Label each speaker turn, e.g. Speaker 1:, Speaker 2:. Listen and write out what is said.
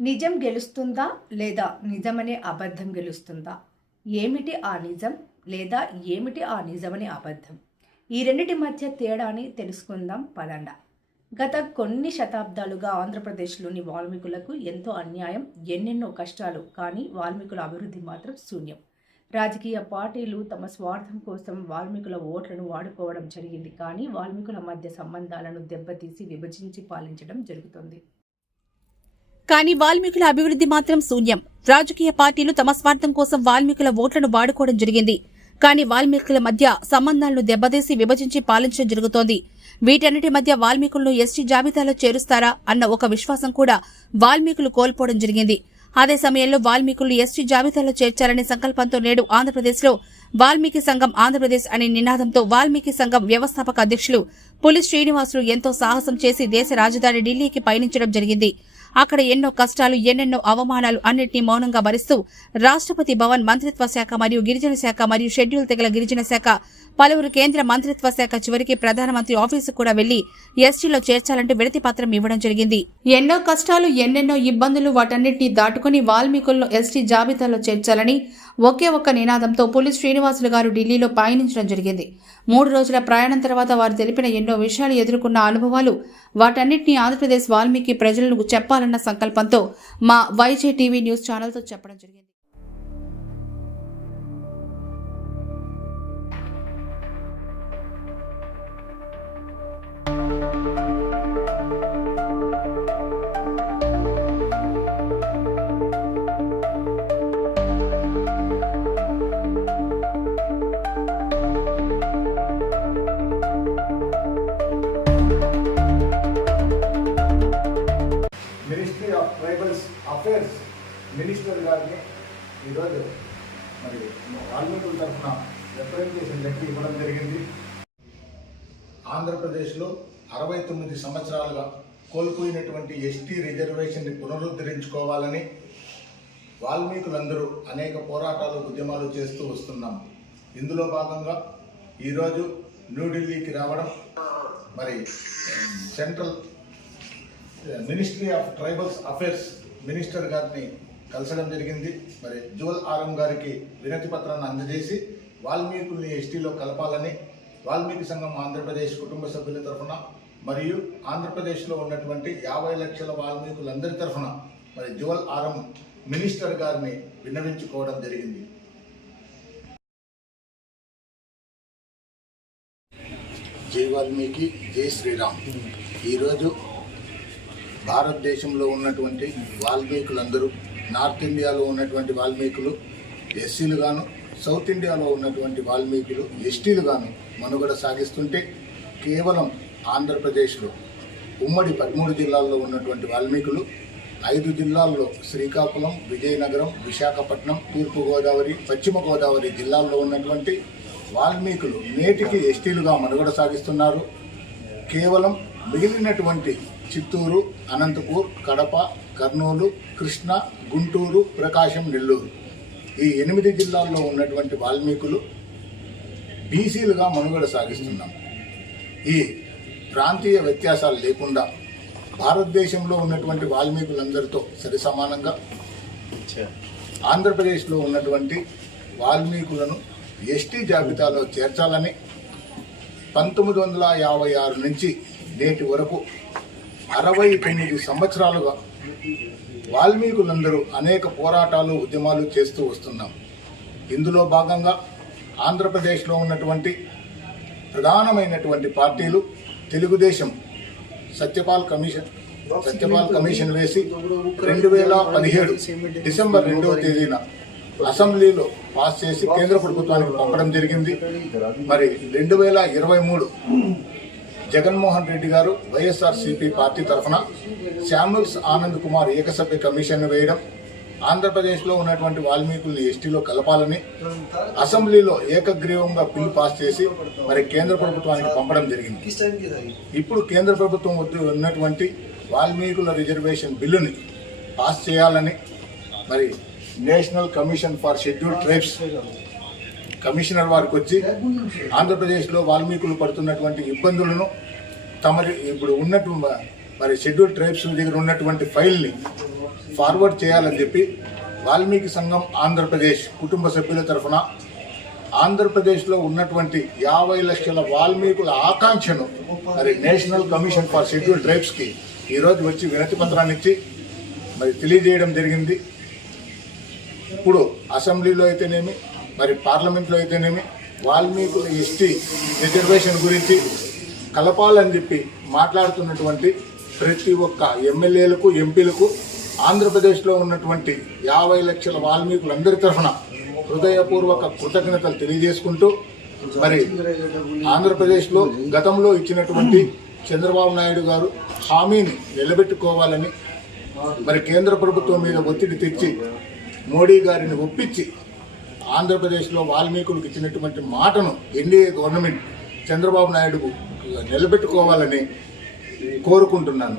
Speaker 1: నిజం గెలుస్తుందా లేదా నిజమనే అబద్ధం గెలుస్తుందా? ఏమిటి ఆ నిజం లేదా ఏమిటి ఆ నిజమనే అబద్ధం? ఈ రెండిటి మధ్య తేడాని తెలుసుకుందాం పదండ. గత కొన్ని శతాబ్దాలుగా ఆంధ్రప్రదేశ్లోని వాల్మీకులకు ఎంతో అన్యాయం ఎన్నెన్నో కష్టాలు కానీ వాల్మీకుల అభివృద్ధి మాత్రం శూన్యం. రాజకీయ పార్టీలు తమ స్వార్థం కోసం వాల్మీకుల ఓట్లను వాడుకోవడం జరిగింది కానీ వాల్మీకుల మధ్య సంబంధాలను దెబ్బతీసి విభజించి పాలించడం జరుగుతుంది.
Speaker 2: కానీ వాల్మీకుల అభివృద్ధి మాత్రం శూన్యం. రాజకీయ పార్టీలు తమ స్వార్థం కోసం వాల్మీకుల ఓట్లను వాడుకోవడం జరిగింది. కానీ వాల్మీకుల మధ్య సంబంధాలను దెబ్బతీసి విభజించి పాలించడం జరుగుతోంది. వీటన్నిటి మధ్య వాల్మీకులను ఎస్టీ జాబితాలో చేరుస్తారా అన్న ఒక విశ్వాసం కూడా వాల్మీకులు కోల్పోవడం జరిగింది. అదే సమయంలో వాల్మీకులు ఎస్టీ జాబితాలో చేర్చాలనే సంకల్పంతో నేడు ఆంధ్రప్రదేశ్లో వాల్మీకి సంఘం ఆంధ్రప్రదేశ్ అనే నినాదంతో వాల్మీకి సంఘం వ్యవస్థాపక అధ్యక్షులు పులి శ్రీనివాసులు ఎంతో సాహసం చేసి దేశ రాజధాని ఢిల్లీకి పయనించడం జరిగింది. అక్కడ ఎన్నో కష్టాలు ఎన్నెన్నో అవమానాలు అన్నింటినీ మౌనంగా భరిస్తూ రాష్ట్రపతి భవన్ మంత్రిత్వ శాఖ మరియు గిరిజన శాఖ మరియు షెడ్యూల్ తెగల గిరిజన శాఖ పలువురు కేంద్ర మంత్రిత్వ శాఖ చివరికి ప్రధానమంత్రి ఆఫీసు కూడా వెళ్ళి ఎస్టీలో చేర్చాలంటూ విడతి పత్రం ఇవ్వడం జరిగింది. ఎన్నో కష్టాలు ఎన్నెన్నో ఇబ్బందులు వాటన్నిటిని దాటుకుని వాల్మీకులను ఎస్టీ జాబితాలో చేర్చాలని ఒకే ఒక్క నినాదంతో పోలీస్ శ్రీనివాసులు గారు ఢిల్లీలో పయనించడం జరిగింది. మూడు రోజుల ప్రయాణం తర్వాత వారు తెలిపిన ఎన్నో విషయాలు ఎదుర్కొన్న అనుభవాలు వాటన్నిటినీ ఆంధ్రప్రదేశ్ వాల్మీకి ప్రజలకు చెప్పాలన్న సంకల్పంతో మా వైజే టీవీ న్యూస్ ఛానల్తో చెప్పడం జరిగింది.
Speaker 3: మినిస్ట్రీ అఫేర్స్ మినిస్టర్ గారిని ఈరోజు మరి వాల్మీకుల తరఫున రిప్రజెంటేషన్ లెక్క ఇవ్వడం జరిగింది. ఆంధ్రప్రదేశ్లో అరవై తొమ్మిది సంవత్సరాలుగా కోల్పోయినటువంటి ఎస్టీ రిజర్వేషన్ని పునరుద్ధరించుకోవాలని వాల్మీకులందరూ అనేక పోరాటాలు ఉద్యమాలు చేస్తూ వస్తున్నాం. ఇందులో భాగంగా ఈరోజు న్యూఢిల్లీకి రావడం మరి central ministry of tribals affairs minister గారిని కలసడం జరిగింది. మరి జోల్ ఆరం గారికి వినతి పత్రాన్ని అందజేసి వాల్మీకుల్ని ఎస్టీలో కలపాలని వాల్మీకి సంఘం ఆంధ్రప్రదేశ్ కుటుంబ సభ్యుల తరఫున మరియు ఆంధ్రప్రదేశ్లో ఉన్నటువంటి యాభై లక్షల వాల్మీకులందరి తరఫున మరి జువల్ ఆరం మినిస్టర్ గారిని విన్నవించుకోవడం జరిగింది. జై వాల్మీకి జై శ్రీరామ్. ఈరోజు భారతదేశంలో ఉన్నటువంటి వాల్మీకులందరూ నార్త్ ఇండియాలో ఉన్నటువంటి వాల్మీకులు ఎస్సీలు గాను సౌత్ ఇండియాలో ఉన్నటువంటి వాల్మీకులు ఎస్టీలు గాను మనుగడ సాగిస్తుంటే కేవలం ఆంధ్రప్రదేశ్లో ఉమ్మడి పదమూడు జిల్లాల్లో ఉన్నటువంటి వాల్మీకులు ఐదు జిల్లాల్లో శ్రీకాకుళం విజయనగరం విశాఖపట్నం తూర్పుగోదావరి పశ్చిమ గోదావరి జిల్లాల్లో ఉన్నటువంటి వాల్మీకులు నేటికి ఎస్టీలుగా మనుగడ సాగిస్తున్నారు. కేవలం మిగిలినటువంటి చిత్తూరు అనంతపూర్ కడప కర్నూలు కృష్ణ గుంటూరు ప్రకాశం నెల్లూరు. ఈ ఎనిమిది జిల్లాల్లో ఉన్నటువంటి వాల్మీకులు బీసీలుగా మనుగడ సాగిస్తున్నాం. ఈ ప్రాంతీయ వ్యత్యాసాలు లేకుండా భారతదేశంలో ఉన్నటువంటి వాల్మీకులందరితో సరి సమానంగా ఆంధ్రప్రదేశ్లో ఉన్నటువంటి వాల్మీకులను ఎస్టీ జాబితాలో చేర్చాలని పంతొమ్మిది వందల యాభై ఆరు నుంచి నేటి వరకు అరవై తొమ్మిది సంవత్సరాలుగా వాల్మీకులందరూ అనేక పోరాటాలు ఉద్యమాలు చేస్తూ వస్తున్నాం. ఇందులో భాగంగా ఆంధ్రప్రదేశ్లో ఉన్నటువంటి ప్రధానమైనటువంటి పార్టీలు తెలుగుదేశం. సత్యపాల్ కమిషన్ సత్యపాల్ కమిషన్ వేసి రెండు వేల పదిహేడు డిసెంబర్ రెండవ తేదీన అసెంబ్లీలో పాస్ చేసి కేంద్ర ప్రభుత్వానికి పంపడం జరిగింది. మరి రెండు వేల ఇరవై మూడు జగన్మోహన్ రెడ్డి గారు వైఎస్ఆర్సీపీ పార్టీ తరఫున శామ్యుల్స్ ఆనంద్ కుమార్ ఏకసభ్య కమిషన్ వేయడం ఆంధ్రప్రదేశ్లో ఉన్నటువంటి వాల్మీకుల్ని ఎస్టీలో కలపాలని అసెంబ్లీలో ఏకగ్రీవంగా బిల్లు పాస్ చేసి మరి కేంద్ర ప్రభుత్వానికి పంపడం జరిగింది. ఇప్పుడు కేంద్ర ప్రభుత్వం వద్ద ఉన్నటువంటి వాల్మీకుల రిజర్వేషన్ బిల్లుని పాస్ చేయాలని మరి national commission for schedule tribes commissioner వారికి వచ్చి ఆంధ్రప్రదేశ్లో వాల్మీకులు పడుతున్నటువంటి ఇబ్బందులను తమరి ఇప్పుడు ఉన్నట్టు మరి షెడ్యూల్ ట్రైబ్స్ దగ్గర ఉన్నటువంటి ఫైల్ని ఫార్వర్డ్ చేయాలని చెప్పి వాల్మీకి సంఘం ఆంధ్రప్రదేశ్ కుటుంబ సభ్యుల తరఫున ఆంధ్రప్రదేశ్లో ఉన్నటువంటి యాభై లక్షల వాల్మీకుల ఆకాంక్షను మరి నేషనల్ కమిషన్ ఫర్ షెడ్యూల్ ట్రైబ్స్కి ఈరోజు వచ్చి వినతి పత్రాన్ని ఇచ్చి మరి తెలియజేయడం జరిగింది. ఇప్పుడు అసెంబ్లీలో అయితేనేమి మరి పార్లమెంట్లో అయితేనేమి వాల్మీకుల ఎస్టీ రిజర్వేషన్ గురించి కలపాలని చెప్పి మాట్లాడుతున్నటువంటి ప్రతి ఒక్క ఎమ్మెల్యేలకు ఎంపీలకు ఆంధ్రప్రదేశ్లో ఉన్నటువంటి యాభై లక్షల వాల్మీకులందరి తరఫున హృదయపూర్వక కృతజ్ఞతలు తెలియజేసుకుంటూ మరి ఆంధ్రప్రదేశ్లో గతంలో ఇచ్చినటువంటి చంద్రబాబు నాయుడు గారు హామీని నిలబెట్టుకోవాలని మరి కేంద్ర ప్రభుత్వం మీద ఒత్తిడి తెచ్చి మోడీ గారిని ఒప్పించి ఆంధ్రప్రదేశ్లో వాల్మీకులకు ఇచ్చినటువంటి మాటను ఎన్డీఏ గవర్నమెంట్ చంద్రబాబు నాయుడుకు నిలబెట్టుకోవాలని కోరుకుంటున్నాను.